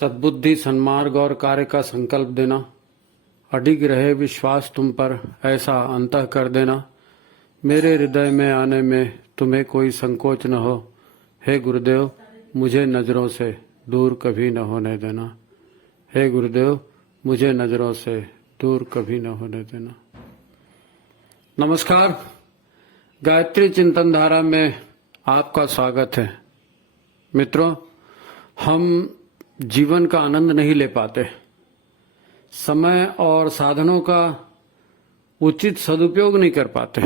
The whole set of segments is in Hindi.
सद्बुद्धि, सन्मार्ग और कार्य का संकल्प देना, अडिग रहे विश्वास तुम पर, ऐसा अंतः कर देना। मेरे हृदय में आने में तुम्हें कोई संकोच न हो। हे गुरुदेव, मुझे नजरों से दूर कभी न होने देना। हे गुरुदेव, मुझे नजरों से दूर कभी न होने देना। नमस्कार, गायत्री चिंतन धारा में आपका स्वागत है। मित्रों, हम जीवन का आनंद नहीं ले पाते, समय और साधनों का उचित सदुपयोग नहीं कर पाते।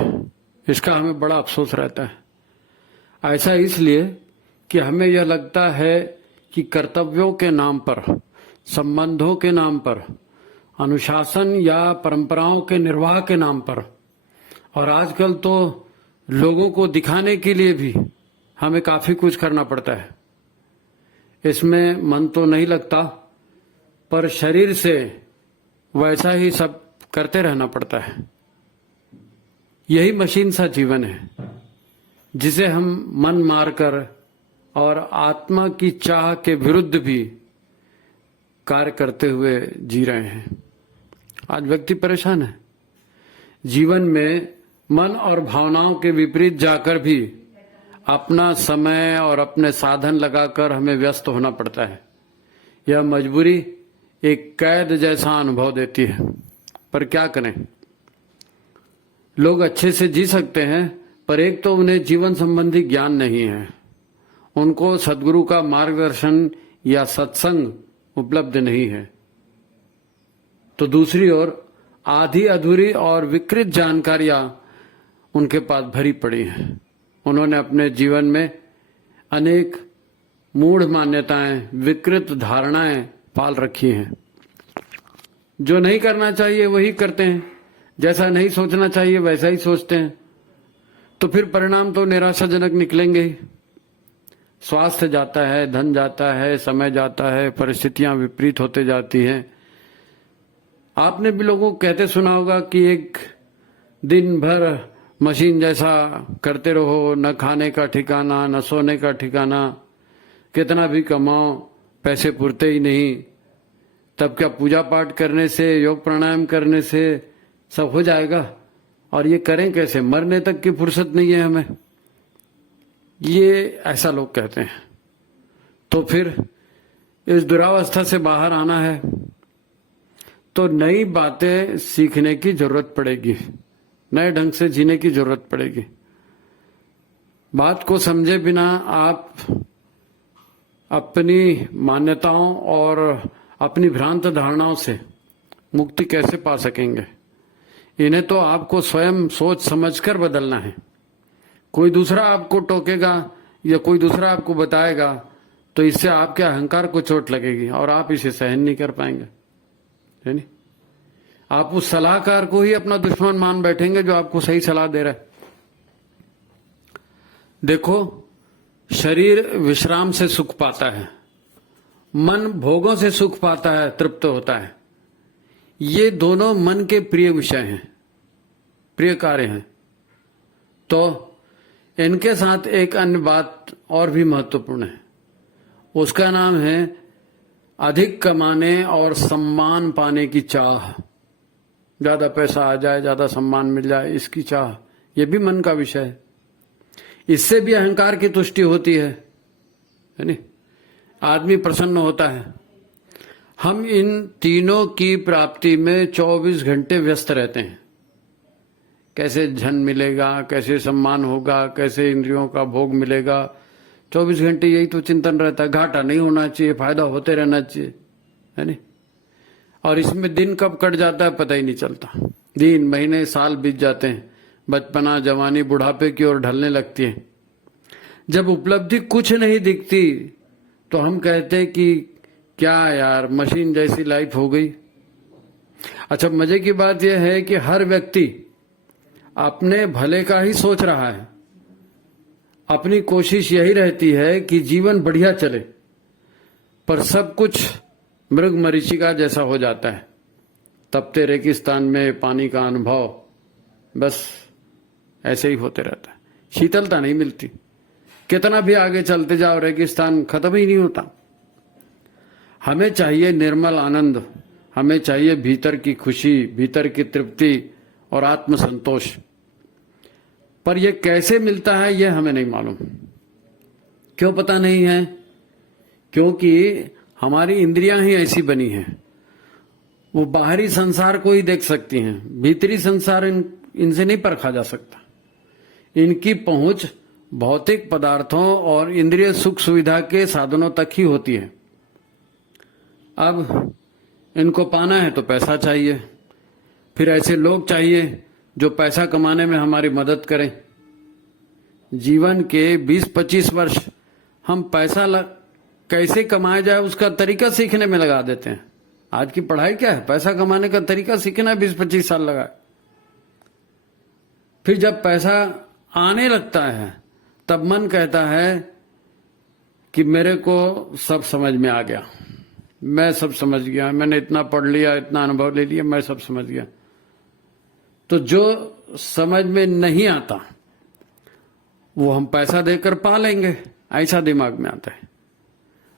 इसका हमें बड़ा अफसोस रहता है। ऐसा इसलिए कि हमें यह लगता है कि कर्तव्यों के नाम पर, संबंधों के नाम पर, अनुशासन या परंपराओं के निर्वाह के नाम पर, और आजकल तो लोगों को दिखाने के लिए भी हमें काफी कुछ करना पड़ता है। इसमें मन तो नहीं लगता, पर शरीर से वैसा ही सब करते रहना पड़ता है। यही मशीन सा जीवन है जिसे हम मन मारकर और आत्मा की चाह के विरुद्ध भी कार्य करते हुए जी रहे हैं। आज व्यक्ति परेशान है। जीवन में मन और भावनाओं के विपरीत जाकर भी अपना समय और अपने साधन लगाकर हमें व्यस्त होना पड़ता है। यह मजबूरी एक कैद जैसा अनुभव देती है, पर क्या करें। लोग अच्छे से जी सकते हैं, पर एक तो उन्हें जीवन संबंधी ज्ञान नहीं है, उनको सद्गुरु का मार्गदर्शन या सत्संग उपलब्ध नहीं है, तो दूसरी ओर आधी अधूरी और विकृत जानकारियां उनके पास भरी पड़ी हैं। उन्होंने अपने जीवन में अनेक मूढ़ मान्यताएं, विकृत धारणाएं पाल रखी हैं। जो नहीं करना चाहिए वही करते हैं, जैसा नहीं सोचना चाहिए वैसा ही सोचते हैं, तो फिर परिणाम तो निराशाजनक निकलेंगे ही। स्वास्थ्य जाता है, धन जाता है, समय जाता है, परिस्थितियां विपरीत होते जाती हैं। आपने भी लोगों को कहते सुना होगा कि एक दिन भर मशीन जैसा करते रहो, न खाने का ठिकाना, न सोने का ठिकाना, कितना भी कमाओ पैसे पुरते ही नहीं। तब क्या पूजा पाठ करने से, योग प्राणायाम करने से सब हो जाएगा? और ये करें कैसे? मरने तक की फुर्सत नहीं है हमें। ये ऐसा लोग कहते हैं। तो फिर इस दुरावस्था से बाहर आना है तो नई बातें सीखने की जरूरत पड़ेगी, नए ढंग से जीने की जरूरत पड़ेगी। बात को समझे बिना आप अपनी मान्यताओं और अपनी भ्रांत धारणाओं से मुक्ति कैसे पा सकेंगे? इन्हें तो आपको स्वयं सोच समझकर बदलना है। कोई दूसरा आपको टोकेगा या कोई दूसरा आपको बताएगा तो इससे आपके अहंकार को चोट लगेगी और आप इसे सहन नहीं कर पाएंगे, है नहीं? आप उस सलाहकार को ही अपना दुश्मन मान बैठेंगे जो आपको सही सलाह दे रहा है। देखो, शरीर विश्राम से सुख पाता है, मन भोगों से सुख पाता है, तृप्त होता है। ये दोनों मन के प्रिय विषय हैं, प्रिय कार्य हैं। तो इनके साथ एक अन्य बात और भी महत्वपूर्ण है, उसका नाम है अधिक कमाने और सम्मान पाने की चाह। ज्यादा पैसा आ जाए, ज्यादा सम्मान मिल जाए, इसकी चाह, यह भी मन का विषय है। इससे भी अहंकार की तुष्टि होती है नहीं? आदमी प्रसन्न होता है। हम इन तीनों की प्राप्ति में 24 घंटे व्यस्त रहते हैं। कैसे धन मिलेगा, कैसे सम्मान होगा, कैसे इंद्रियों का भोग मिलेगा, 24 घंटे यही तो चिंतन रहता है। घाटा नहीं होना चाहिए, फायदा होते रहना चाहिए, है नहीं? और इसमें दिन कब कट जाता है पता ही नहीं चलता। दिन, महीने, साल बीत जाते हैं। बचपना, जवानी, बुढ़ापे की ओर ढलने लगती है। जब उपलब्धि कुछ नहीं दिखती तो हम कहते हैं कि क्या यार, मशीन जैसी लाइफ हो गई। अच्छा, मजे की बात यह है कि हर व्यक्ति अपने भले का ही सोच रहा है। अपनी कोशिश यही रहती है कि जीवन बढ़िया चले, पर सब कुछ मृग मरीचिका जैसा हो जाता है। तपते रेगिस्तान में पानी का अनुभव बस ऐसे ही होते रहता है। शीतलता नहीं मिलती। कितना भी आगे चलते जाओ, रेगिस्तान खत्म ही नहीं होता। हमें चाहिए निर्मल आनंद, हमें चाहिए भीतर की खुशी, भीतर की तृप्ति और आत्मसंतोष। पर यह कैसे मिलता है यह हमें नहीं मालूम। क्यों पता नहीं है? क्योंकि हमारी इंद्रियां ही ऐसी बनी हैं। वो बाहरी संसार को ही देख सकती हैं, भीतरी संसार इनसे नहीं परखा जा सकता। इनकी पहुंच भौतिक पदार्थों और इंद्रिय सुख सुविधा के साधनों तक ही होती है। अब इनको पाना है तो पैसा चाहिए, फिर ऐसे लोग चाहिए जो पैसा कमाने में हमारी मदद करें। जीवन के 20-25 वर्ष हम पैसा कैसे कमाया जाए उसका तरीका सीखने में लगा देते हैं। आज की पढ़ाई क्या है? पैसा कमाने का तरीका सीखना 20-25 साल लगा। फिर जब पैसा आने लगता है तब मन कहता है कि मेरे को सब समझ में आ गया, मैं सब समझ गया, मैंने इतना पढ़ लिया, इतना अनुभव ले लिया, मैं सब समझ गया। तो जो समझ में नहीं आता वो हम पैसा देकर पा लेंगे, ऐसा दिमाग में आता है।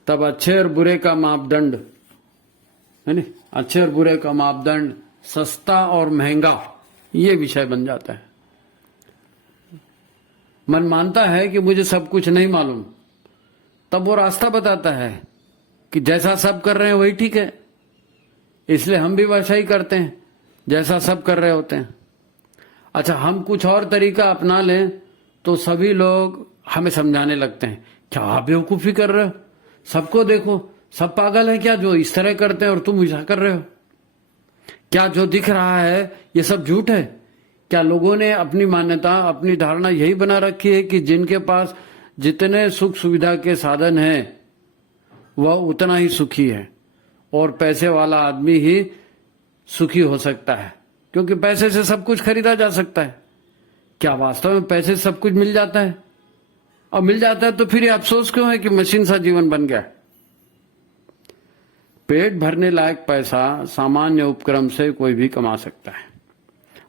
तब अच्छे और बुरे का मापदंड है नहीं, अच्छे और बुरे का मापदंड सस्ता और महंगा, ये विषय बन जाता है। मन मानता है कि मुझे सब कुछ नहीं मालूम, तब वो रास्ता बताता है कि जैसा सब कर रहे हैं वही ठीक है, इसलिए हम भी वैसा ही करते हैं जैसा सब कर रहे होते हैं। अच्छा, हम कुछ और तरीका अपना लें तो सभी लोग हमें समझाने लगते हैं, क्या आप बेवकूफी कर रहे हो, सबको देखो, सब पागल है क्या जो इस तरह करते हैं और तुम ऐसा कर रहे हो? क्या जो दिख रहा है ये सब झूठ है? क्या लोगों ने अपनी मान्यता, अपनी धारणा यही बना रखी है कि जिनके पास जितने सुख सुविधा के साधन हैं वह उतना ही सुखी है और पैसे वाला आदमी ही सुखी हो सकता है, क्योंकि पैसे से सब कुछ खरीदा जा सकता है? क्या वास्तव में पैसे से सब कुछ मिल जाता है? और मिल जाता है तो फिर ये अफसोस क्यों है कि मशीन सा जीवन बन गया? पेट भरने लायक पैसा सामान्य उपक्रम से कोई भी कमा सकता है।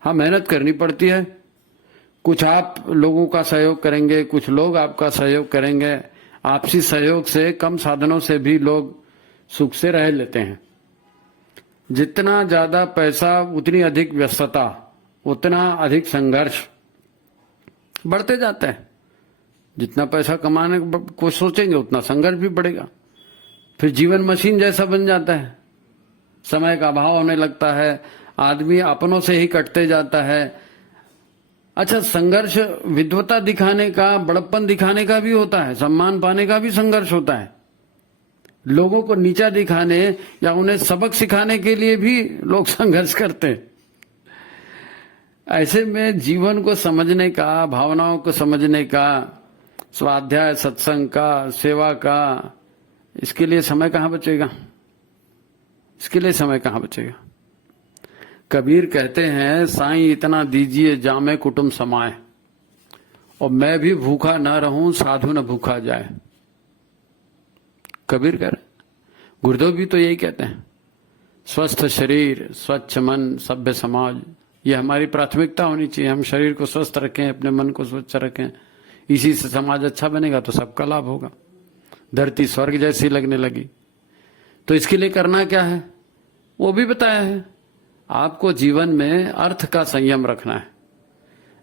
हाँ, मेहनत करनी पड़ती है। कुछ आप लोगों का सहयोग करेंगे, कुछ लोग आपका सहयोग करेंगे। आपसी सहयोग से कम साधनों से भी लोग सुख से रह लेते हैं। जितना ज्यादा पैसा उतनी अधिक व्यस्तता, उतना अधिक संघर्ष बढ़ते जाता है। जितना पैसा कमाने को सोचेंगे उतना संघर्ष भी बढ़ेगा। फिर जीवन मशीन जैसा बन जाता है, समय का अभाव होने लगता है, आदमी अपनों से ही कटते जाता है। अच्छा, संघर्ष विद्वता दिखाने का, बड़प्पन दिखाने का भी होता है, सम्मान पाने का भी संघर्ष होता है। लोगों को नीचा दिखाने या उन्हें सबक सिखाने के लिए भी लोग संघर्ष करते हैं। ऐसे में जीवन को समझने का, भावनाओं को समझने का, स्वाध्याय, सत्संग का, सेवा का, इसके लिए समय कहाँ बचेगा? इसके लिए समय कहाँ बचेगा? कबीर कहते हैं, साईं इतना दीजिए जामे कुटुंब समाए, और मैं भी भूखा न रहूं साधु न भूखा जाए। कबीर कह रहे, गुरुदेव भी तो यही कहते हैं। स्वस्थ शरीर, स्वच्छ मन, सभ्य समाज, ये हमारी प्राथमिकता होनी चाहिए। हम शरीर को स्वस्थ रखें, अपने मन को स्वच्छ रखें, इसी से समाज अच्छा बनेगा तो सबका लाभ होगा। धरती स्वर्ग जैसी लगने लगी। तो इसके लिए करना क्या है वो भी बताया है। आपको जीवन में अर्थ का संयम रखना है।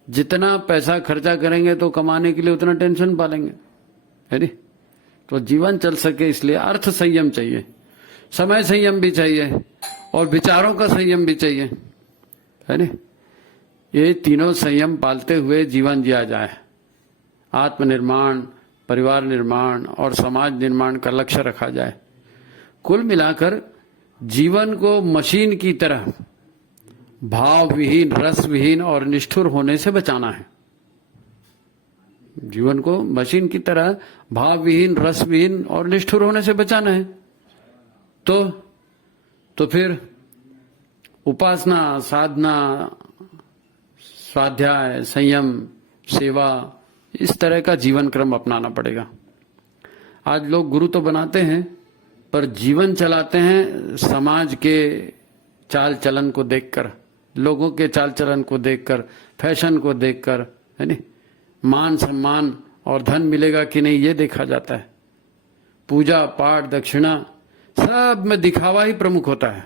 जितना पैसा खर्चा करेंगे तो कमाने के लिए उतना टेंशन पालेंगे, है नी? तो जीवन चल सके इसलिए अर्थ संयम चाहिए, समय संयम भी चाहिए और विचारों का संयम भी चाहिए, है नी? ये तीनों संयम पालते हुए जीवन जिया जाए। आत्मनिर्माण, परिवार निर्माण और समाज निर्माण का लक्ष्य रखा जाए। कुल मिलाकर जीवन को मशीन की तरह भाव विहीन, रस विहीन और निष्ठुर होने से बचाना है। जीवन को मशीन की तरह भाव विहीन, रस विहीन और निष्ठुर होने से बचाना है। तो फिर उपासना, साधना, स्वाध्याय, संयम, सेवा, इस तरह का जीवन क्रम अपनाना पड़ेगा। आज लोग गुरु तो बनाते हैं पर जीवन चलाते हैं समाज के चाल चलन को देखकर, लोगों के चाल चलन को देखकर, फैशन को देखकर, है नी? मान सम्मान और धन मिलेगा कि नहीं ये देखा जाता है। पूजा पाठ, दक्षिणा सब में दिखावा ही प्रमुख होता है।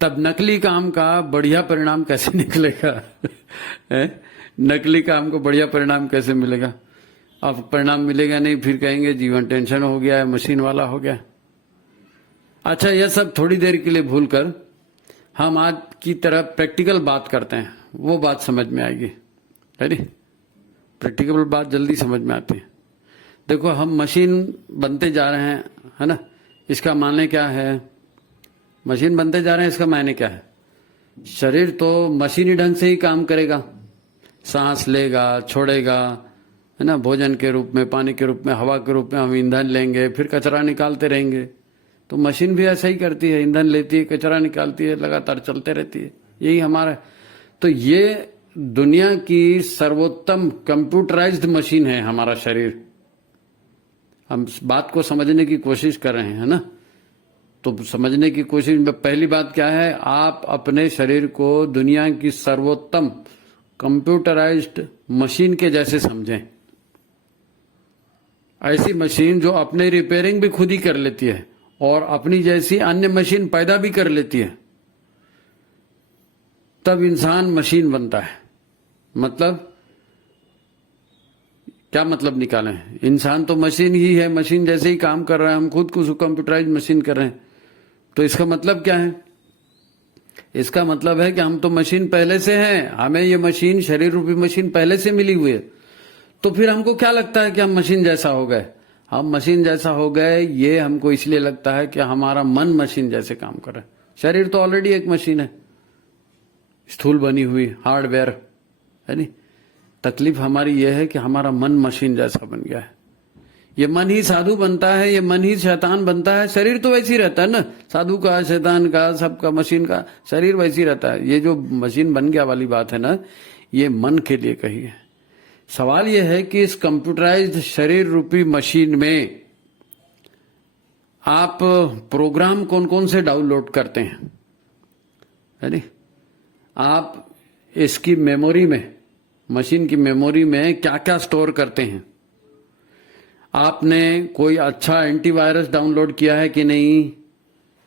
तब नकली काम का बढ़िया परिणाम कैसे निकलेगा? नकली काम को बढ़िया परिणाम कैसे मिलेगा? अब परिणाम मिलेगा नहीं, फिर कहेंगे जीवन टेंशन हो गया है, मशीन वाला हो गया। अच्छा, यह सब थोड़ी देर के लिए भूलकर हम आज की तरफ प्रैक्टिकल बात करते हैं, वो बात समझ में आएगी। है नी? प्रैक्टिकल बात जल्दी समझ में आती है। देखो, हम मशीन बनते जा रहे हैं, है ना? इसका माने क्या है? मशीन बनते जा रहे हैं, इसका मायने क्या है? शरीर तो मशीनी ढंग से ही काम करेगा, सांस लेगा, छोड़ेगा, है ना? भोजन के रूप में, पानी के रूप में, हवा के रूप में हम ईंधन लेंगे, फिर कचरा निकालते रहेंगे। तो मशीन भी ऐसा ही करती है, ईंधन लेती है, कचरा निकालती है, लगातार चलते रहती है। यही हमारा, तो ये दुनिया की सर्वोत्तम कंप्यूटराइज्ड मशीन है हमारा शरीर। हम बात को समझने की कोशिश कर रहे हैं, है ना? तो समझने की कोशिश में पहली बात क्या है? आप अपने शरीर को दुनिया की सर्वोत्तम कंप्यूटराइज्ड मशीन के जैसे समझें। ऐसी मशीन जो अपने रिपेयरिंग भी खुद ही कर लेती है और अपनी जैसी अन्य मशीन पैदा भी कर लेती है, तब इंसान मशीन बनता है। मतलब क्या मतलब निकालें? इंसान तो मशीन ही है, मशीन जैसे ही काम कर रहा है, हम खुद को कंप्यूटराइज मशीन कर रहे हैं। तो इसका मतलब क्या है? इसका मतलब है कि हम तो मशीन पहले से हैं, हमें ये मशीन, शरीर रूपी मशीन पहले से मिली हुई है। तो फिर हमको क्या लगता है कि हम मशीन जैसा हो गए? हम मशीन जैसा हो गए ये हमको इसलिए लगता है कि हमारा मन मशीन जैसे काम कर रहा है। शरीर तो ऑलरेडी एक मशीन है, स्थूल बनी हुई हार्डवेयर, है नी? तकलीफ हमारी यह है कि हमारा मन मशीन जैसा बन गया है। ये मन ही साधु बनता है, ये मन ही शैतान बनता है। शरीर तो वैसे ही रहता है ना, साधु का, शैतान का, सबका, मशीन का शरीर वैसे ही रहता है। ये जो मशीन बन गया वाली बात है ना, ये मन के लिए कही है। सवाल यह है कि इस कंप्यूटराइज्ड शरीर रूपी मशीन में आप प्रोग्राम कौन कौन से डाउनलोड करते हैं, है नी? आप इसकी मेमोरी में, मशीन की मेमोरी में क्या क्या स्टोर करते हैं? आपने कोई अच्छा एंटीवायरस डाउनलोड किया है कि नहीं?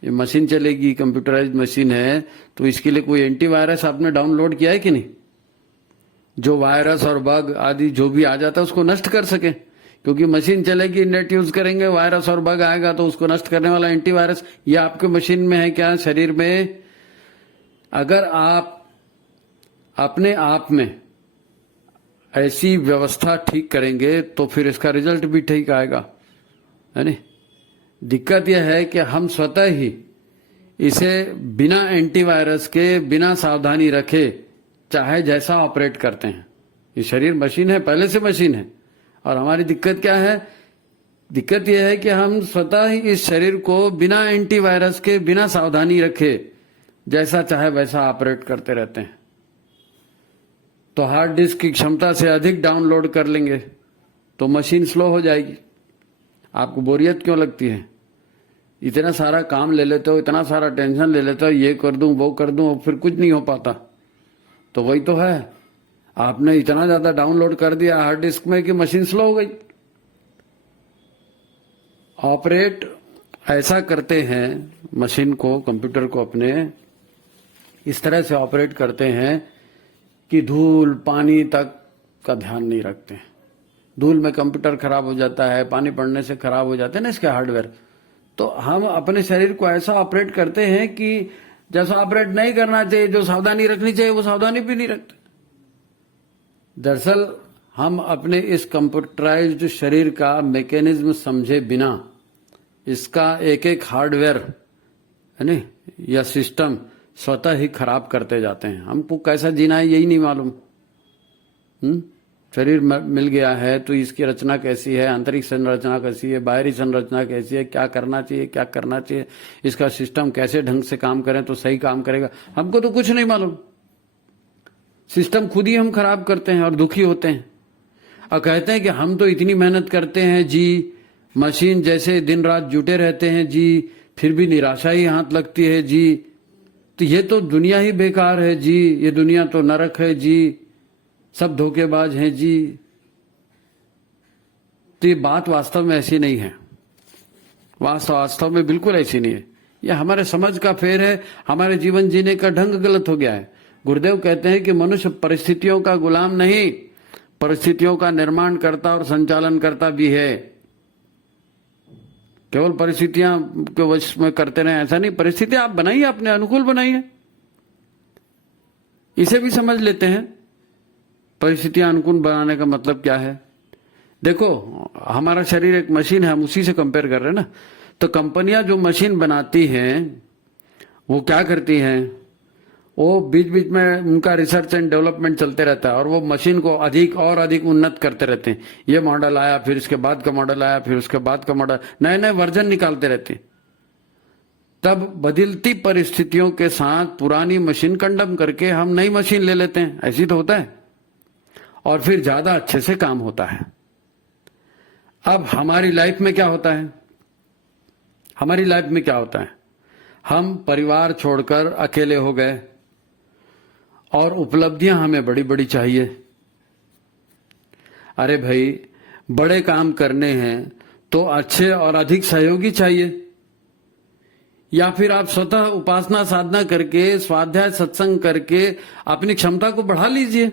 ये मशीन चलेगी, कंप्यूटराइज्ड मशीन है, तो इसके लिए कोई एंटीवायरस आपने डाउनलोड किया है कि नहीं? जो वायरस और बग आदि जो भी आ जाता है उसको नष्ट कर सके, क्योंकि मशीन चलेगी, नेट यूज करेंगे, वायरस और बग आएगा तो उसको नष्ट करने वाला एंटीवायरस ये आपके मशीन में है क्या, शरीर में? अगर आप अपने आप में ऐसी व्यवस्था ठीक करेंगे तो फिर इसका रिजल्ट भी ठीक आएगा, है नी? दिक्कत यह है कि हम स्वतः ही इसे बिना एंटीवायरस के, बिना सावधानी रखे, चाहे जैसा ऑपरेट करते हैं। ये शरीर मशीन है, पहले से मशीन है। और हमारी दिक्कत क्या है? दिक्कत यह है कि हम स्वतः ही इस शरीर को बिना एंटीवायरस के, बिना सावधानी रखे, जैसा चाहे वैसा ऑपरेट करते रहते हैं। तो हार्ड डिस्क की क्षमता से अधिक डाउनलोड कर लेंगे तो मशीन स्लो हो जाएगी। आपको बोरियत क्यों लगती है? इतना सारा काम ले लेते हो, इतना सारा टेंशन ले लेते हो, ये कर दूं, वो कर दूं, फिर कुछ नहीं हो पाता। तो वही तो है, आपने इतना ज्यादा डाउनलोड कर दिया हार्ड डिस्क में कि मशीन स्लो हो गई। ऑपरेट ऐसा करते हैं मशीन को, कंप्यूटर को अपने इस तरह से ऑपरेट करते हैं कि धूल पानी तक का ध्यान नहीं रखते हैं। धूल में कंप्यूटर खराब हो जाता है, पानी पड़ने से खराब हो जाते हैं ना इसके हार्डवेयर। तो हम अपने शरीर को ऐसा ऑपरेट करते हैं कि जैसा ऑपरेट नहीं करना चाहिए, जो सावधानी रखनी चाहिए वो सावधानी भी नहीं रखते। दरअसल हम अपने इस कंप्यूटराइज्ड शरीर का मैकेनिज्म समझे बिना इसका एक एक हार्डवेयर, है ना, या सिस्टम स्वतः ही खराब करते जाते हैं। हमको कैसा जीना है यही नहीं मालूम। शरीर मिल गया है तो इसकी रचना कैसी है, आंतरिक संरचना कैसी है, बाहरी संरचना कैसी है, क्या करना चाहिए, क्या करना चाहिए, इसका सिस्टम कैसे ढंग से काम करें तो सही काम करेगा, हमको तो कुछ नहीं मालूम। सिस्टम खुद ही हम खराब करते हैं और दुखी होते हैं और कहते हैं कि हम तो इतनी मेहनत करते हैं जी, मशीन जैसे दिन रात जुटे रहते हैं जी, फिर भी निराशा ही हाथ लगती है जी। तो ये तो दुनिया ही बेकार है जी, ये दुनिया तो नरक है जी, सब धोखेबाज हैं जी। तो ये बात वास्तव में ऐसी नहीं है। वास्तव में बिल्कुल ऐसी नहीं है। यह हमारे समझ का फेर है, हमारे जीवन जीने का ढंग गलत हो गया है। गुरुदेव कहते हैं कि मनुष्य परिस्थितियों का गुलाम नहीं, परिस्थितियों का निर्माण करता और संचालन करता भी है। केवल परिस्थितियां के वश में करते रहे ऐसा नहीं, परिस्थितियां आप बनाइए, अपने अनुकूल बनाइए। इसे भी समझ लेते हैं, परिस्थितियां अनुकूल बनाने का मतलब क्या है। देखो, हमारा शरीर एक मशीन है, हम उसी से कंपेयर कर रहे हैं ना। तो कंपनियां जो मशीन बनाती हैं वो क्या करती हैं, वो बीच बीच में उनका रिसर्च एंड डेवलपमेंट चलते रहता है और वो मशीन को अधिक और अधिक उन्नत करते रहते हैं। ये मॉडल आया, फिर इसके बाद का मॉडल आया, फिर उसके बाद का मॉडल, नए नए वर्जन निकालते रहते हैं। तब बदलती परिस्थितियों के साथ पुरानी मशीन कंडम करके हम नई मशीन ले लेते हैं। ऐसी तो होता है, और फिर ज्यादा अच्छे से काम होता है। अब हमारी लाइफ में क्या होता है, हमारी लाइफ में क्या होता है, हम परिवार छोड़कर अकेले हो गए और उपलब्धियां हमें बड़ी बड़ी चाहिए। अरे भाई, बड़े काम करने हैं तो अच्छे और अधिक सहयोगी चाहिए। या फिर आप स्वतः उपासना साधना करके, स्वाध्याय सत्संग करके अपनी क्षमता को बढ़ा लीजिए।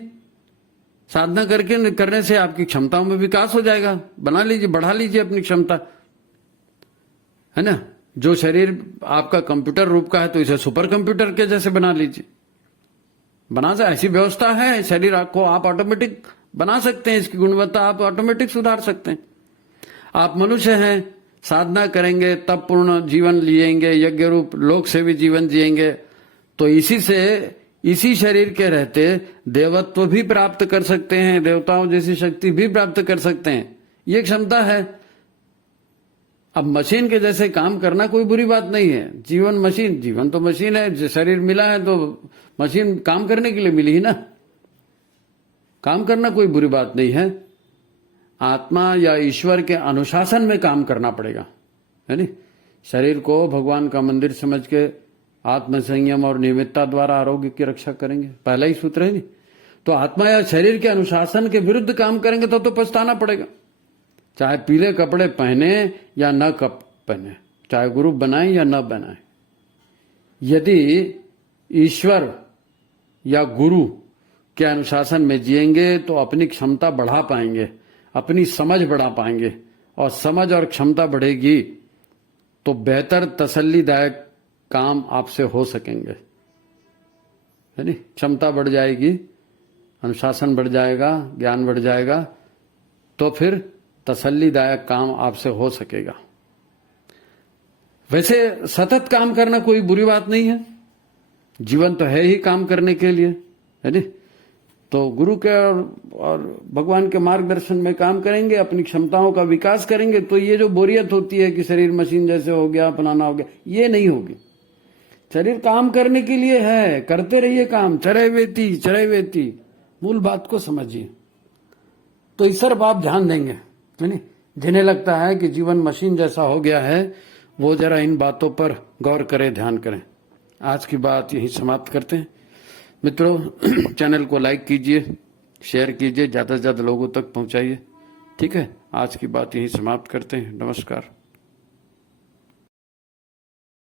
साधना करके करने से आपकी क्षमताओं में विकास हो जाएगा। बना लीजिए, बढ़ा लीजिए अपनी क्षमता, है ना। जो शरीर आपका कंप्यूटर रूप का है तो इसे सुपर कंप्यूटर के जैसे बना लीजिए। बना से ऐसी व्यवस्था है, शरीर को आप ऑटोमेटिक बना सकते हैं, इसकी गुणवत्ता आप ऑटोमेटिक सुधार सकते हैं। आप मनुष्य हैं, साधना करेंगे तब पूर्ण जीवन जिएंगे, यज्ञ रूप लोक सेवी जीवन जिएंगे। तो इसी शरीर के रहते देवत्व भी प्राप्त कर सकते हैं, देवताओं जैसी शक्ति भी प्राप्त कर सकते हैं। ये क्षमता है। अब मशीन के जैसे काम करना कोई बुरी बात नहीं है। जीवन तो मशीन है। शरीर मिला है तो मशीन काम करने के लिए मिली ही ना। काम करना कोई बुरी बात नहीं है। आत्मा या ईश्वर के अनुशासन में काम करना पड़ेगा, है नहीं। शरीर को भगवान का मंदिर समझ के आत्म संयम और नियमितता द्वारा आरोग्य की रक्षा करेंगे, पहला ही सूत्र है नहीं। तो आत्मा या शरीर के अनुशासन के विरुद्ध काम करेंगे तो पछताना पड़ेगा। चाहे पीले कपड़े पहने या न पहने, चाहे गुरु बनाए या न बनाए। यदि ईश्वर या गुरु के अनुशासन में जिएंगे तो अपनी क्षमता बढ़ा पाएंगे, अपनी समझ बढ़ा पाएंगे, और समझ और क्षमता बढ़ेगी तो बेहतर तसल्लीदायक काम आपसे हो सकेंगे, है नहीं। क्षमता बढ़ जाएगी, अनुशासन बढ़ जाएगा, ज्ञान बढ़ जाएगा, तो फिर तसल्लीदायक काम आपसे हो सकेगा। वैसे सतत काम करना कोई बुरी बात नहीं है। जीवन तो है ही काम करने के लिए, है नहीं। तो गुरु के और भगवान के मार्गदर्शन में काम करेंगे, अपनी क्षमताओं का विकास करेंगे, तो ये जो बोरियत होती है कि शरीर मशीन जैसे हो गया, फलाना हो गया, ये नहीं होगी। शरीर काम करने के लिए है, करते रहिए काम, चरैवेति, मूल बात को समझिए। तो इस तरफ आप ध्यान देंगे, है नहीं। जिन्हें लगता है कि जीवन मशीन जैसा हो गया है, वो जरा इन बातों पर गौर करें, ध्यान करें। आज की बात यही समाप्त करते हैं मित्रों। चैनल को लाइक कीजिए, शेयर कीजिए, ज्यादा से ज्यादा लोगों तक पहुंचाइए, ठीक है। आज की बात यही समाप्त करते हैं। नमस्कार।